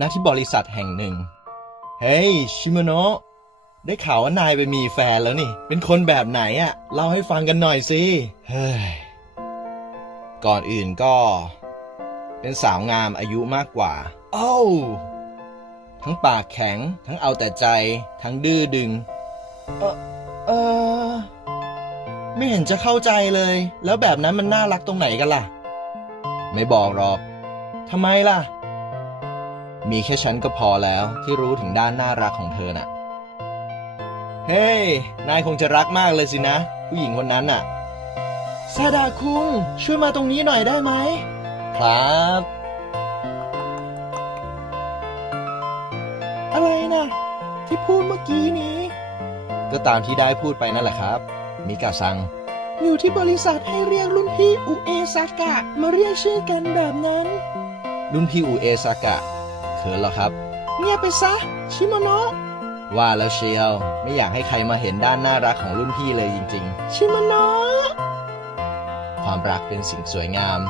ณที่บริษัทแห่งหนึ่ง เฮ้ย ชิโมโนะได้ข่าวว่านายไปมีแฟนแล้วนี่ เป็นคนแบบไหนอะเล่าให้ฟังกันหน่อยสิ เฮ้ย ก่อนอื่นก็ เป็นสาวงามอายุมากกว่าโอ้วทั้งปากแข็ง ทั้งเอาแต่ใจ ทั้งดื้อดึง เออเออ ไม่เห็นจะเข้าใจเลย แล้วแบบนั้นมันน่ารักตรงไหนกันล่ะ ไม่บอกหรอกทำไมล่ะ มีแค่ฉันก็พอแล้วที่รู้ถึงด้านน่ารักของเธอน่ะ เฮ้ยนายคงจะรักมากเลยสินะ ผู้หญิงคนนั้นน่ะซาดาคุง ช่วยมาตรงนี้หน่อยได้ไหม ครับ อะไรนะที่พูดเมื่อกี้นี้ ก็ตามที่ได้พูดไปนั่นแหละครับ มิกาซัง อยู่ที่บริษัทให้เรียกรุ่นพี่อุเอซากะ มาเรียกชื่อกันแบบนั้น รุ่นพี่อุเอซากะ เขินหรอครับ เงียบไปซะ ชิโมโนะว่าแล้วเชียว ไม่อยากให้ใครมาเห็นด้านน่ารักของรุ่นพี่เลยจริง ๆ ชิโมโนะความรักเป็นสิ่งสวยงาม